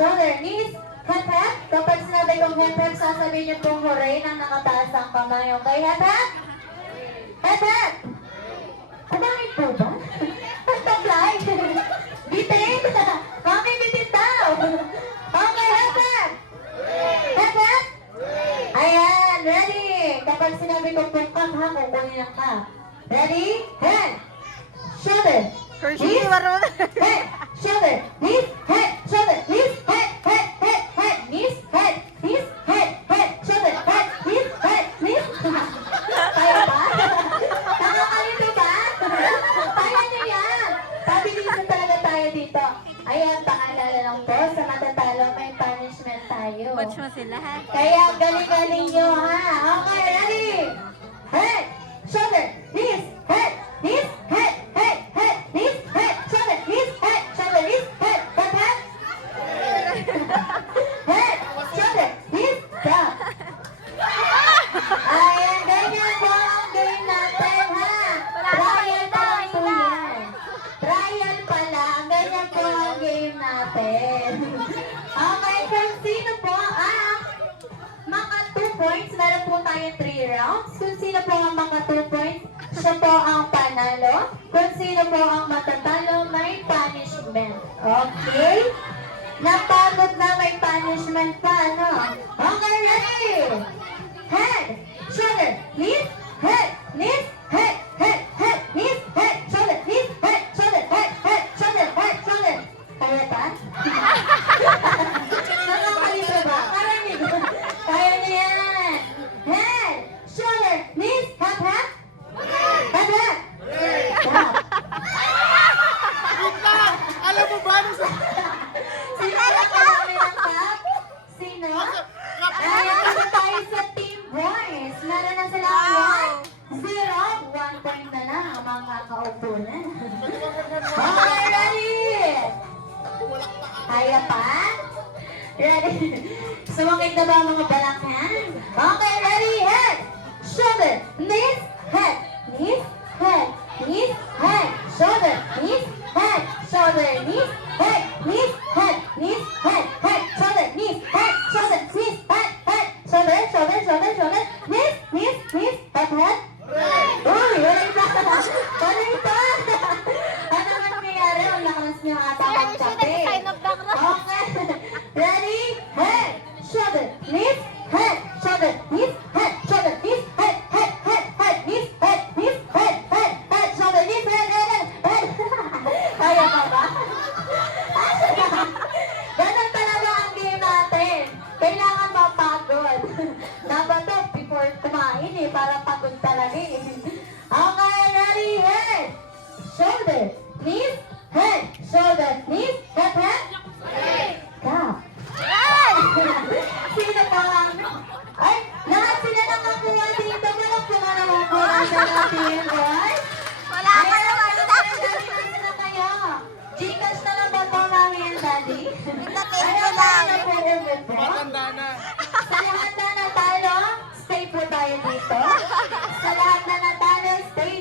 shoulder, knees, head, head. Kapag sinabi kong head, head, sasabihin niyo pong hooray na nakataas ang kamay. Okay, head, head? Head, head. Kumain po ba? Pagka-fly. Bitin. Mami, bitin daw. Okay, head, head. Head, head. Ayan, ready. Kapag sinabi kong pong cup, ha, kukunin ang cup. Ready? Head. Shoulder. Hershey, marunong. Head, shoulder, knees, head, shoulder, knees, head, head, head, head, knees, head, knees, head, head, shoulder, head, knees, head, knees. Kaya ba? Nakakalito ba? Kaya niyo yan. Pabilisan talaga tayo dito. Ayan, paalala lang po, sa matatalo may punishment tayo. Watch mo sila, ha? Kaya galing-galing nyo, ha? Okay, ready? Head, shoulder, knees, head, knees, head, head, head, knees, head, shoulder, knees, head, shoulder, knees, head, head, head. Head, shoulder, knees, down. Ayan, ganyan po ang game natin, ha? Trial pa lang po yan. Trial pa lang, ganyan po ang game natin. Okay, kung sino po ang mga 2 points, meron po tayong 3 rounds. Kung sino po ang mga 2 points, siya po ang panalo. Kung sino po ang matatalo, may punishment. Okay? Napagod na may punishment pa, no? Okay, ready? Head, shoulder, knees, head, knees, head, head, head, knees, head, shoulder, knees, head, shoulder, head, head, shoulder, head, shoulder. Kaya pa? Nakakalito ba? Kaya niyo. Kaya niyo yan. Head, shoulder, knees, head, head. Head, head. Stop. Alam mo ba? Sino ang marami ng cup? Sino? Ayan, dito tayo sa Team Boys. Meron na silang 1, 0, 1 point na lang ang mga kaupo na. Okay, ready? Kaya pa? Ready? Sumakit na ba ang mga balakhan? Okay, ready? Head, shoulder, knees, head, knees, head, knees, head, shoulder, knees, head, shoulder, knees, head, knees, head, knees, head, head, shoulder, knees, head, shoulder, knees, head, head, shoulder, shoulder, shoulder, shoulder, knees, knees, knees, head, head. Uy, wala pa. Wala pa. Ano man nangyayari? Ang lakas niyo ata ang kape. Okay. Ready? Head, shoulder, knees, head, shoulder, knees, head, shoulder, knees, head, head, head, head, knees, head, knees, head, head, head, shoulder, knees, head, head, head, head. Kaya pa ba? Ganun talaga ang game natin. Kailangan mapagod. Dapat to before kumain eh, para pagod talaga eh. Okay, ready? Head, shoulder, knees, head, shoulder, knees, head, head. Stop. Sino pa lang? Ay, lahat sila nakakuha dito. Walang mga nakakuha sa natin, boys. Wala ka naman. Na kayo. Gcash na lang ba ito namin, Daddy? Thank you lang. Ano po yung withdraw? Matanda na.